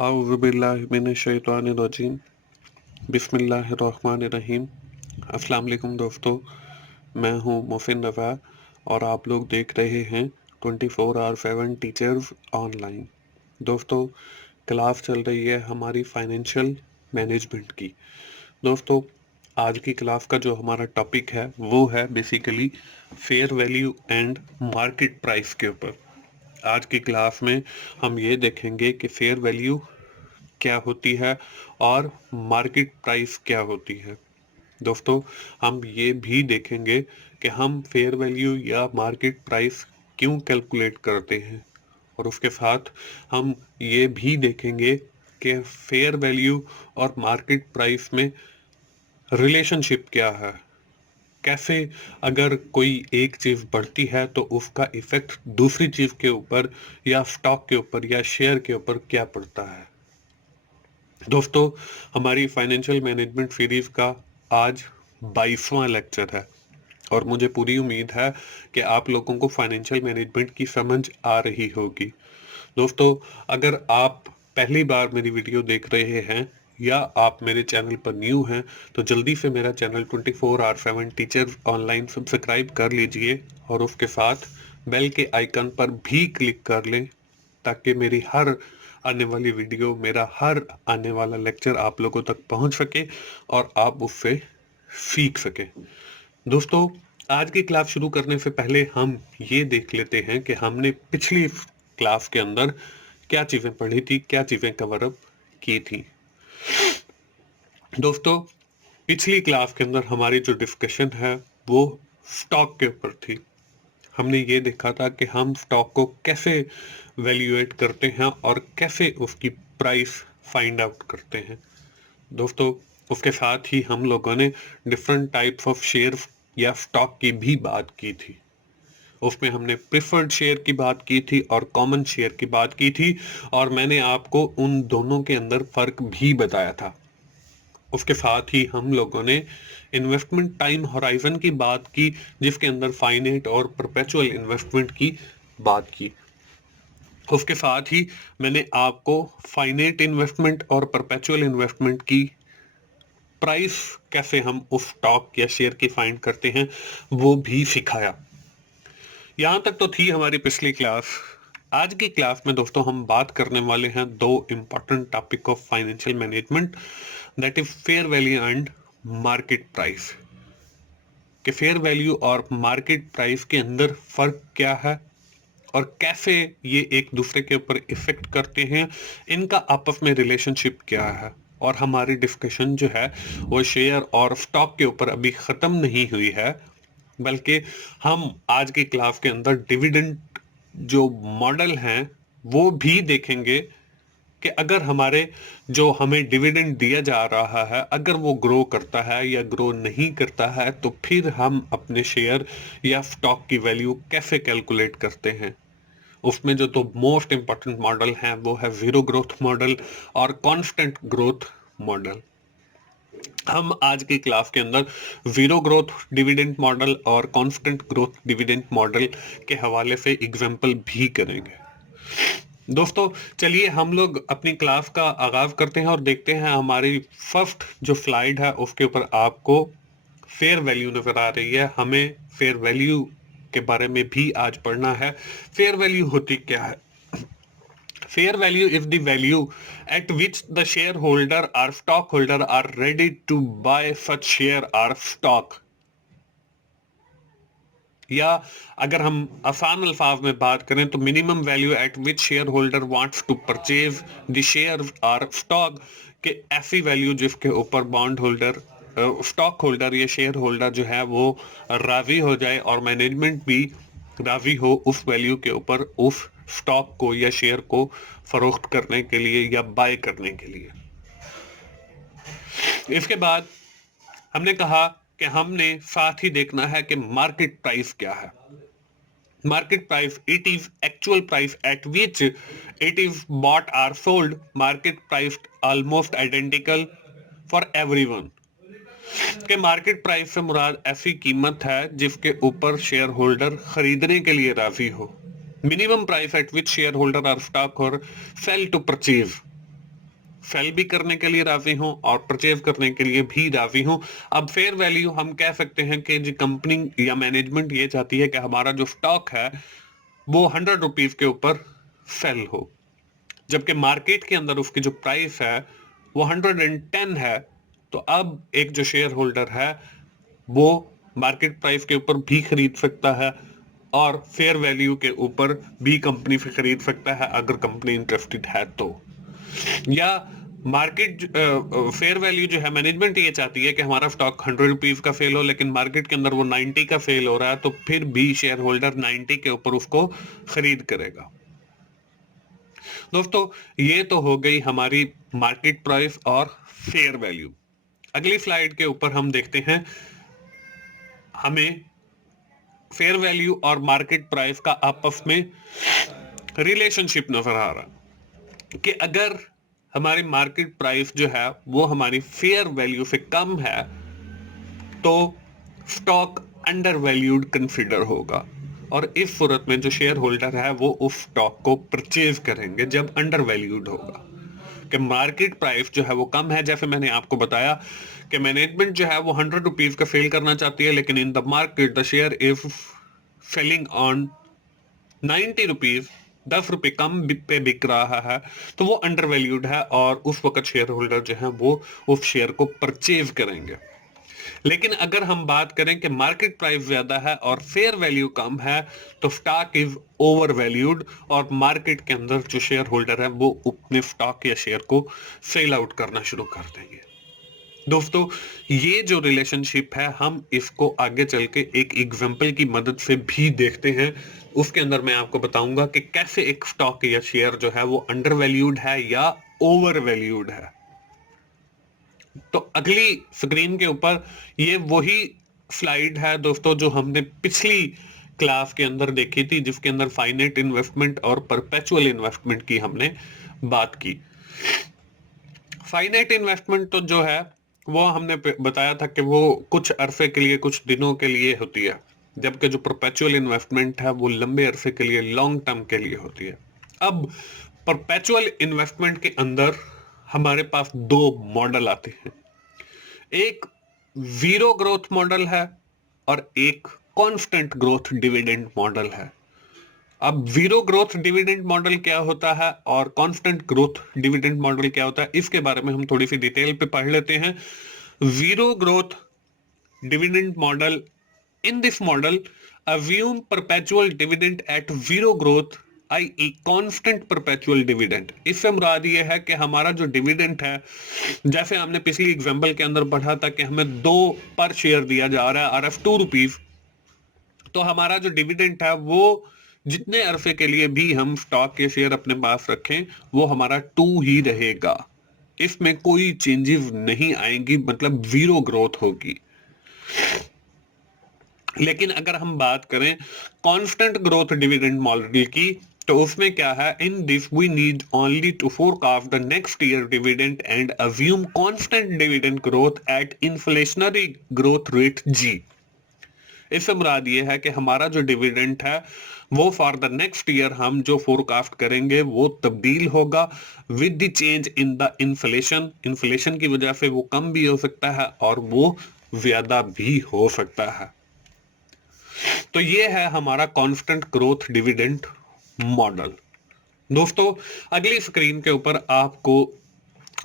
आऊज़ुबिल्लाहिमिनश्शैतानिर्रजीम बिस्मिल्लाहिर्रहमानिर्रहीम। अस्सलाम वालेकुम दोस्तों, मैं हूं मोहसिन रफ़ा और आप लोग देख रहे हैं 24/7 टीचर्स ऑनलाइन। दोस्तों, क्लास चल रही है हमारी फाइनेंशियल मैनेजमेंट की। दोस्तों, आज की क्लास का जो हमारा टॉपिक है वो है basically fair value and market price के ऊपर। आज की क्लास में हम ये देखेंगे कि फेयर वैल्यू क्या होती है और मार्केट प्राइस क्या होती है। दोस्तों, हम ये भी देखेंगे कि हम फेयर वैल्यू या मार्केट प्राइस क्यों कैलकुलेट करते हैं और उसके साथ हम ये भी देखेंगे कि फेयर वैल्यू और मार्केट प्राइस में रिलेशनशिप क्या है। कैसे अगर कोई एक चीज़ बढ़ती है तो उसका इफेक्ट दूसरी चीज़ के ऊपर या स्टॉक के ऊपर या शेयर के ऊपर क्या पड़ता है। दोस्तों, हमारी फाइनेंशियल मैनेजमेंट सीरीज का आज 22वां लेक्चर है और मुझे पूरी उम्मीद है कि आप लोगों को फाइनेंशियल मैनेजमेंट की समझ आ रही होगी। दोस्तों, अगर आप पहली बार मेरी वीडियो देख रहे हैं या आप मेरे चैनल पर न्यू हैं तो जल्दी से मेरा चैनल 24/7 टीचर ऑनलाइन सब्सक्राइब कर लीजिए और उसके साथ बेल के आइकन पर भी क्लिक कर लें ताकि मेरी हर आने वाली वीडियो, मेरा हर आने वाला लेक्चर आप लोगों तक पहुंच सके और आप उससे सीख सकें। दोस्तों, आज की क्लास शुरू करने से पहले हम ये देख लेते हैं कि हमने पिछली क्लास के अंदर क्या चीज़ें पढ़ी थी, क्या चीज़ें कवर अप की थी। दोस्तों, पिछली क्लास के अंदर हमारी जो डिस्कशन है वो स्टॉक के ऊपर थी। हमने ये देखा था कि हम स्टॉक को कैसे वैल्यूएट करते हैं और कैसे उसकी प्राइस फाइंड आउट करते हैं। दोस्तों, उसके साथ ही हम लोगों ने डिफरेंट टाइप्स ऑफ शेयर या स्टॉक की भी बात की थी। उसमें हमने प्रिफर्ड शेयर की बात की थी और कॉमन शेयर की बात की थी और मैंने आपको उन दोनों के अंदर फर्क भी बताया था। उसके साथ ही हम लोगों ने इन्वेस्टमेंट टाइम होराइजन की बात की, जिसके अंदर फाइनेट और परपेचुअल इन्वेस्टमेंट की बात की। उसके साथ ही मैंने आपको फाइनेट इन्वेस्टमेंट और परपेचुअल इन्वेस्टमेंट की प्राइस कैसे हम उस स्टॉक या शेयर की फाइंड करते हैं वो भी सिखाया। यहां तक तो थी हमारी पिछली क्लास। आज की क्लास में दोस्तों हम बात करने वाले हैं दो important topic of financial management, that is fair value and market price. कि फेयर वैल्यू और मार्केट प्राइस के अंदर फर्क क्या है और कैसे ये एक दूसरे के ऊपर इफेक्ट करते हैं, इनका आपस में रिलेशनशिप क्या है। और हमारी डिस्कशन जो है वो शेयर और स्टॉक के ऊपर अभी खत्म नहीं हुई है, बल्कि हम आज की क्लास के अंदर डिविडेंड जो मॉडल हैं वो भी देखेंगे कि अगर हमारे जो हमें डिविडेंड दिया जा रहा है अगर वो ग्रो करता है या ग्रो नहीं करता है तो फिर हम अपने शेयर या स्टॉक की वैल्यू कैसे कैलकुलेट करते हैं। उसमें जो तो मोस्ट इंपॉर्टेंट मॉडल है वो है जीरो ग्रोथ मॉडल और कांस्टेंट ग्रोथ मॉडल। हम आज की क्लास के अंदर जीरो ग्रोथ डिविडेंड मॉडल और कांस्टेंट ग्रोथ डिविडेंड मॉडल के हवाले से एग्जांपल भी करेंगे। दोस्तों, चलिए हम लोग अपनी क्लास का आगाज करते हैं और देखते हैं हमारी फर्स्ट जो स्लाइड है उसके ऊपर आपको फेयर वैल्यू नजर आ रही है। हमें फेयर वैल्यू के बारे में भी आज पढ़ना है। फेयर वैल्यू होती क्या है? Fair value is the value at which the shareholder or stockholder are ready to buy such share or stock। या अगर हम आसान अल्फाज में बात करें तो minimum value at which share holder wants to purchase the share और स्टॉक, के ऐसी वैल्यू जिसके ऊपर बॉन्ड होल्डर, स्टॉक होल्डर या शेयर होल्डर जो है वो राजी हो जाए और मैनेजमेंट भी राजी हो उस वैल्यू के ऊपर उस स्टॉक को या शेयर को फरोख्त करने के लिए या बाय करने के लिए। इसके बाद हमने कहा कि हमने साथ ही देखना है कि मार्केट प्राइस क्या है। Market price, it is actual price at which it is bought or sold. Market price almost identical for everyone। के मार्केट प्राइस से मुराद ऐसी कीमत है जिसके ऊपर शेयर होल्डर खरीदने के लिए राजी हो। Minimum price at which share holder और स्टॉक और सेल टू परचेज। सेल भी करने के लिए राजी हूं और परचेज करने के लिए भी राजी हूं। अब फेयर वैल्यू हम कह सकते हैं कि जो कंपनी या मैनेजमेंट ये चाहती है कि हमारा जो स्टॉक है वो 100 रुपीज के ऊपर सेल हो, जबकि मार्केट के अंदर उसकी जो प्राइस है वो 110 है। तो अब एक जो शेयर होल्डर है वो मार्केट प्राइस के ऊपर भी खरीद सकता है और फेयर वैल्यू के ऊपर भी कंपनी से खरीद सकता है अगर कंपनी इंटरेस्टेड है तो। या मार्केट फेयर वैल्यू जो है, मैनेजमेंट ये चाहती है कि हमारा स्टॉक 100 रुपीज का फेल हो लेकिन मार्केट के अंदर वो 90 का फेल हो रहा है, तो फिर भी शेयर होल्डर 90 के ऊपर उसको खरीद करेगा। दोस्तों, ये तो हो गई हमारी मार्केट प्राइस और फेयर वैल्यू। अगली स्लाइड के ऊपर हम देखते हैं, हमें फेयर वैल्यू और मार्केट प्राइस का आपस में रिलेशनशिप नजर आ रहा कि अगर हमारी मार्केट प्राइस जो है वो हमारी फेयर वैल्यू से कम है तो स्टॉक अंडर वैल्यूड कंसिडर होगा, और इस सूरत में जो शेयर होल्डर है वो उस स्टॉक को परचेज करेंगे जब अंडर वैल्यूड होगा। कि मार्केट प्राइस जो है वो कम है, जैसे मैंने आपको बताया कि मैनेजमेंट जो है वो 100 रुपीज का फेल करना चाहती है लेकिन in the market the share is selling on 90 rupees, 10 रुपए कम पे बिक रहा है, तो वो अंडर वैल्यूड है और उस वक्त शेयर होल्डर जो है वो उस शेयर को परचेज करेंगे। लेकिन अगर हम बात करें कि मार्केट प्राइस ज्यादा है और फेयर वैल्यू कम है तो स्टॉक इज ओवर वैल्यूड और मार्केट के अंदर जो शेयर होल्डर है वो अपने स्टॉक या शेयर को सेल आउट करना शुरू कर देंगे। दोस्तों, ये जो रिलेशनशिप है हम इसको आगे चल के एक एग्जांपल की मदद से भी देखते हैं। उसके अंदर मैं आपको बताऊंगा कि कैसे एक स्टॉक या शेयर जो है वो अंडर वैल्यूड है या ओवर वैल्यूड है। तो अगली स्क्रीन के ऊपर ये वही स्लाइड है दोस्तों जो हमने पिछली क्लास के अंदर देखी थी, जिसके अंदर फाइनेट इन्वेस्टमेंट और परपेचुअल इन्वेस्टमेंट की हमने बात की। फाइनेट इन्वेस्टमेंट तो जो है वो हमने बताया था कि वो कुछ अरसे के लिए, कुछ दिनों के लिए होती है, जबकि जो परपेचुअल इन्वेस्टमेंट है वो लंबे अरसे के लिए, लॉन्ग टर्म के लिए होती है। अब परपेचुअल इन्वेस्टमेंट के अंदर हमारे पास दो मॉडल आते हैं, एक जीरो ग्रोथ मॉडल है और एक कांस्टेंट ग्रोथ डिविडेंड मॉडल है। अब जीरो ग्रोथ डिविडेंड मॉडल क्या होता है और कांस्टेंट ग्रोथ डिविडेंड मॉडल क्या होता है, इसके बारे में हम थोड़ी सी डिटेल पे पढ़ लेते हैं। Zero growth dividend model, in this model assume perpetual dividend at zero growth, i.e. Constant perpetual dividend. इससे मुराद ये है कि हमारा जो डिविडेंड है, जैसे हमने पिछली एग्जांपल के अंदर पढ़ा था कि हमें 2 पर शेयर दिया जा रहा है और एफ 2 रुपीज, तो हमारा जो डिविडेंड है वो जितने अरसे के लिए भी हम स्टॉक के शेयर अपने पास रखें वो हमारा 2 ही रहेगा, इसमें कोई चेंजेस नहीं आएंगी, मतलब जीरो ग्रोथ होगी। लेकिन अगर हम बात करें कांस्टेंट ग्रोथ डिविडेंड मॉडल की, तो उसमें क्या है, in this we need only to forecast the next year dividend and assume constant dividend growth at inflationary growth rate G. इससे मुराद ये है कि हमारा जो डिविडेंड है वो फॉर द नेक्स्ट ईयर हम जो फोरकास्ट करेंगे वो तब्दील होगा with the change in the inflation. Inflation की वजह से वो कम भी हो सकता है और वो ज्यादा भी हो सकता है। तो ये है हमारा कांस्टेंट ग्रोथ डिविडेंड मॉडल। दोस्तों, अगली स्क्रीन के ऊपर आपको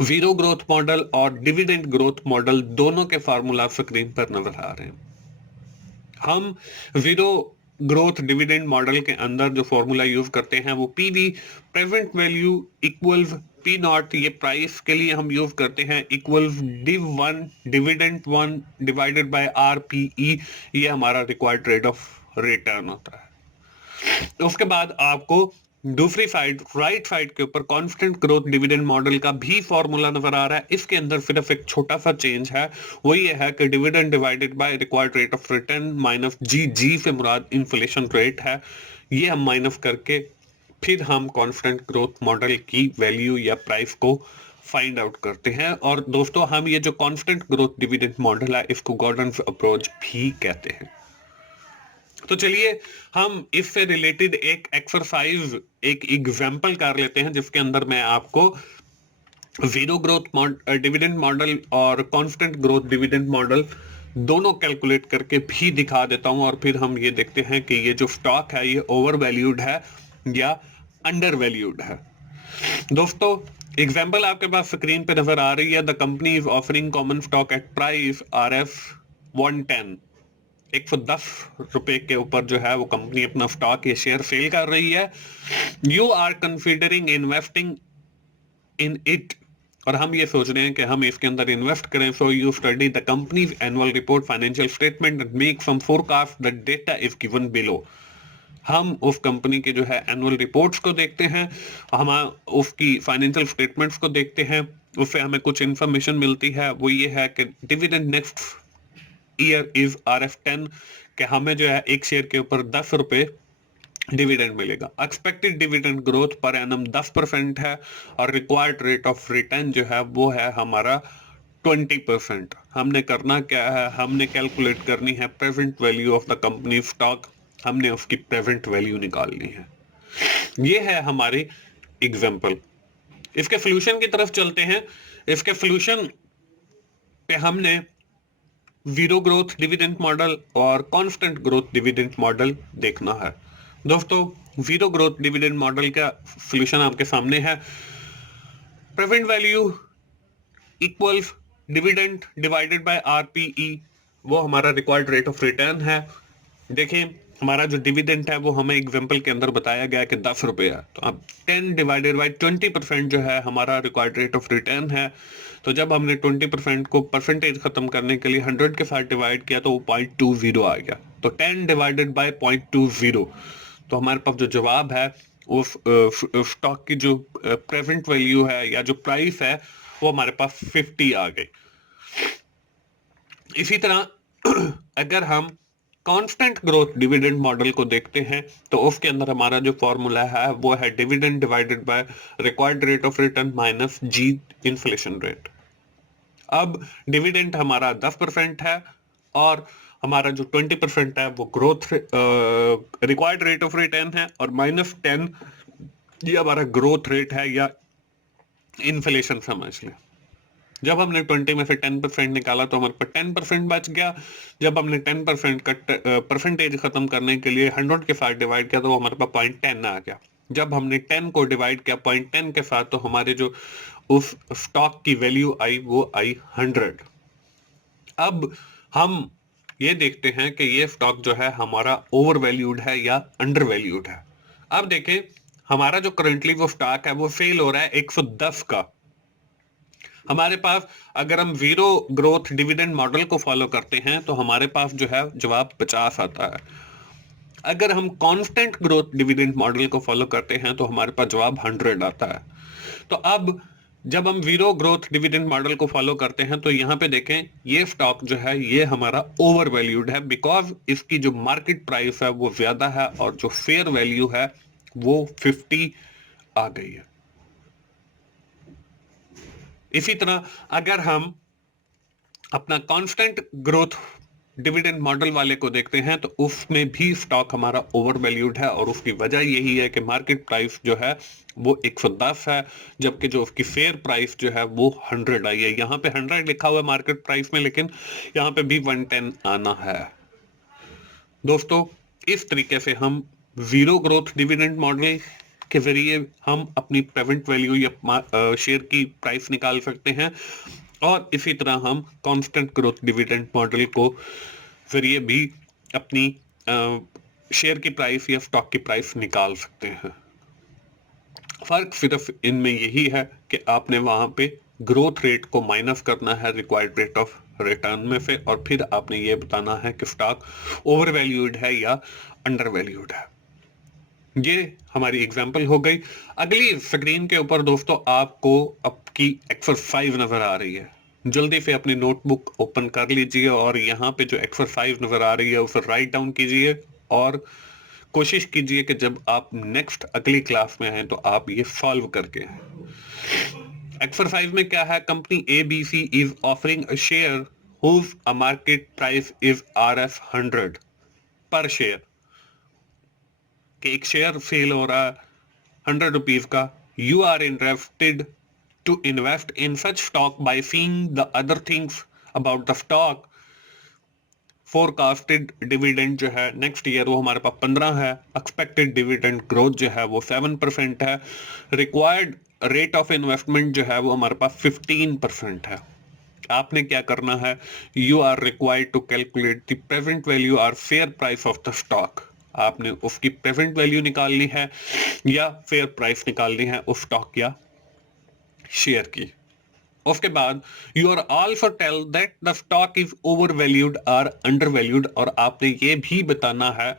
जीरो ग्रोथ मॉडल और डिविडेंड ग्रोथ मॉडल दोनों के फार्मूला स्क्रीन पर नजर आ रहे हैं। हम जीरो ग्रोथ डिविडेंड मॉडल के अंदर जो फॉर्मूला यूज करते हैं वो PV, present value equals P not, ये प्राइस के लिए हम यूज करते हैं, equals div 1 dividend 1 divided by R P E, ये हमारा रिक्वायर्ड रेट ऑफ रिटर्न होता है। उसके बाद आपको दूसरी साइड, राइट साइड के ऊपर कांस्टेंट ग्रोथ डिविडेंड मॉडल का भी फॉर्मूला नजर आ रहा है। इसके अंदर सिर्फ एक छोटा सा चेंज है, वो ये है कि dividend divided by required rate of return minus G, G से मुराद इन्फ्लेशन रेट है, ये हम माइनस करके फिर हम कांस्टेंट ग्रोथ मॉडल की वैल्यू या प्राइस को फाइंड आउट करते हैं। और दोस्तों, हम ये जो कांस्टेंट ग्रोथ डिविडेंड मॉडल है इसको गॉर्डन्स अप्रोच भी कहते हैं। तो चलिए हम इससे रिलेटेड एक एक्सरसाइज, एक एग्जाम्पल कर लेते हैं जिसके अंदर मैं आपको जीरो ग्रोथ डिविडेंड मॉडल और कांस्टेंट ग्रोथ डिविडेंड मॉडल दोनों कैलकुलेट करके भी दिखा देता हूं, और फिर हम ये देखते हैं कि ये जो स्टॉक है ये ओवर वैल्यूड है या अंडर वैल्यूड है। दोस्तों, एग्जाम्पल आपके पास स्क्रीन पे नजर आ रही है। The company is offering common stock at price RF 110, 110 रुपए के ऊपर जो है वो कंपनी अपना स्टॉक या शेयर सेल कर रही है। You are considering investing in it, और हम ये सोच रहे हैं कि हम इसके अंदर इन्वेस्ट करें। So you study the companies annual report, financial statement and make some forecast. The data is given below. हम उस कंपनी के जो है एनुअल रिपोर्ट्स को देखते हैं, हम उसकी फाइनेंशियल स्टेटमेंट्स को देखते हैं, उससे हमें कुछ इंफॉर्मेशन मिलती है। वो ये है कि dividend next year is RF 10, कि हमें जो है एक शेयर के ऊपर 10 रुपए डिविडेंड मिलेगा। Expected dividend growth per annum 10% है, और रिक्वायर्ड रेट ऑफ रिटर्न जो है वो है हमारा 20%। हमने करना क्या है, हमने कैलकुलेट करनी है present value of the company stock, हमने उसकी प्रेजेंट वैल्यू निकालनी है। ये है हमारी एग्जांपल। इसके सोल्यूशन की तरफ चलते हैं। इसके सोल्यूशन पे हमने जीरो ग्रोथ डिविडेंड मॉडल और कांस्टेंट ग्रोथ डिविडेंड मॉडल देखना है। दोस्तों, जीरो ग्रोथ डिविडेंड मॉडल का सोल्यूशन आपके सामने है। Present value equals dividend divided bye RPE, वो हमारा रिक्वायर्ड रेट ऑफ रिटर्न है। देखिए, हमारा जो डिविडेंड है वो हमें एग्जांपल के अंदर बताया गया कि 10 रुपए है, तो अब 10 डिवाइडेड बाय 20% जो है हमारा रिक्वायर्ड रेट ऑफ रिटर्न है। तो जब हमने 20% को परसेंटेज खत्म करने के लिए 100 के साथ डिवाइड किया तो वो 0.20 आ गया। तो 10 डिवाइडेड बाय 0.20, तो हमारे पास जो जवाब है उस स्टॉक की जो प्रेजेंट वैल्यू है या जो प्राइस है वो हमारे पास 50 आ गई। इसी तरह अगर हम कांस्टेंट ग्रोथ डिविडेंड मॉडल को देखते हैं तो उसके अंदर हमारा जो फॉर्मूला है वो है dividend divided by required rate of return minus g inflation rate. अब डिविडेंड हमारा 10% है, और हमारा जो 20% है वो growth required rate of return है, और -10 ये हमारा ग्रोथ रेट है या इन्फ्लेशन समझ लें। जब हमने 20 में से 10% निकाला तो हमारे पास 10% बच गया। जब हमने 10% का परसेंटेज खत्म करने के लिए 100 के साथ डिवाइड किया तो वो हमारे पास 0.10 आ गया। जब हमने 10 को डिवाइड किया 0.10 के साथ तो हमारे जो उस स्टॉक की वैल्यू आई वो आई 100। अब हम ये देखते हैं कि ये स्टॉक जो है हमारा ओवर वैल्यूड है या अंडर वैल्यूड है। अब देखें, हमारा जो करंटली वो स्टॉक है वो सेल हो रहा है 110 का। हमारे पास अगर हम जीरो ग्रोथ डिविडेंड मॉडल को फॉलो करते हैं तो हमारे पास जो है जवाब 50 आता है। अगर हम कांस्टेंट ग्रोथ डिविडेंड मॉडल को फॉलो करते हैं तो हमारे पास जवाब 100 आता है। तो अब जब हम जीरो ग्रोथ डिविडेंड मॉडल को फॉलो करते हैं तो यहां पे देखें, ये स्टॉक जो है ये हमारा ओवर वैल्यूड है, बिकॉज इसकी जो मार्केट प्राइस है वो ज्यादा है और जो फेयर वैल्यू है वो 50 आ गई है। इसी तरह अगर हम अपना कांस्टेंट ग्रोथ डिविडेंड मॉडल वाले को देखते हैं तो उसमें भी स्टॉक हमारा ओवर वैल्यूड है, और उसकी वजह यही है कि मार्केट प्राइस जो है वो 110 है, जबकि जो उसकी फेयर प्राइस जो है वो 100 आई है। यहाँ पे 100 लिखा हुआ है मार्केट प्राइस में, लेकिन यहाँ पे भी 110 आना है। दोस्तों, इस तरीके से हम जीरो ग्रोथ डिविडेंड मॉडल के जरिए हम अपनी प्रेजेंट वैल्यू या शेयर की प्राइस निकाल सकते हैं, और इसी तरह हम कांस्टेंट ग्रोथ डिविडेंड मॉडल को जरिए भी अपनी शेयर की प्राइस या स्टॉक की प्राइस निकाल सकते हैं। फर्क सिर्फ इनमें यही है कि आपने वहां पे ग्रोथ रेट को माइनस करना है रिक्वायर्ड रेट ऑफ रिटर्न में से, और फिर आपने ये बताना है कि स्टॉक ओवर वैल्यूड है या अंडर वैल्यूड है। ये हमारी एग्जांपल हो गई। अगली स्क्रीन के ऊपर दोस्तों आपको आपकी एक्सरसाइज नजर आ रही है। जल्दी से अपनी नोटबुक ओपन कर लीजिए और यहाँ पे जो एक्सरसाइज नजर आ रही है उसे राइट डाउन कीजिए, और कोशिश कीजिए कि जब आप नेक्स्ट अगली क्लास में हैं तो आप ये सॉल्व करके हैं। एक्सरसाइज में क्या है, company ABC is offering a share who's a market price is RF 100 पर शेयर, कि एक शेयर सेल हो रहा है 100 रुपीज का। You are interested to invest in such stock by seeing the other things about the stock. Forecasted dividend जो है next year वो हमारे पास 15 है, एक्सपेक्टेड डिविडेंड ग्रोथ जो है वो 7% है, रिक्वायर्ड रेट ऑफ इन्वेस्टमेंट जो है वो हमारे पास 15% है। आपने क्या करना है, you are required to calculate the present value और fair price of the stock. आपने उसकी प्रेजेंट वैल्यू निकालनी है या फेयर प्राइस निकालनी है उस स्टॉक या शेयर की। उसके बाद you are also tell that the stock is over valued और अंडर वैल्यूड, और आपने ये भी बताना है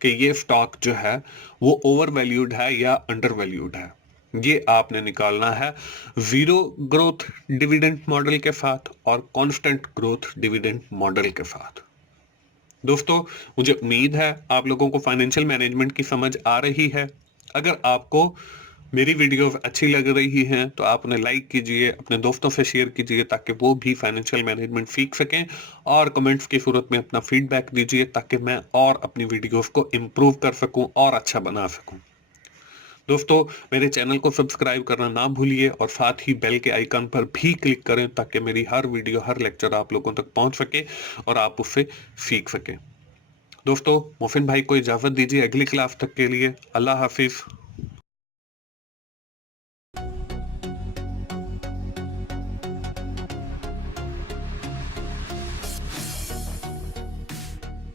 कि ये स्टॉक जो है वो ओवर वैल्यूड है या अंडर वैल्यूड है। ये आपने निकालना है जीरो ग्रोथ डिविडेंड मॉडल के साथ और कांस्टेंट ग्रोथ डिविडेंड मॉडल के साथ। दोस्तों, मुझे उम्मीद है आप लोगों को फाइनेंशियल मैनेजमेंट की समझ आ रही है। अगर आपको मेरी वीडियो अच्छी लग रही हैं तो आप उन्हें लाइक कीजिए, अपने दोस्तों से शेयर कीजिए ताकि वो भी फाइनेंशियल मैनेजमेंट सीख सकें, और कमेंट्स की सूरत में अपना फीडबैक दीजिए ताकि मैं और अपनी वीडियोस को इम्प्रूव कर सकूं और अच्छा बना सकूं। दोस्तों, मेरे चैनल को सब्सक्राइब करना ना भूलिए और साथ ही बेल के आइकन पर भी क्लिक करें ताकि मेरी हर वीडियो, हर लेक्चर आप लोगों तक पहुंच सके और आप उससे सीख सकें। दोस्तों, मोहसिन भाई को इजाजत दीजिए अगली क्लास तक के लिए। अल्लाह हाफिज।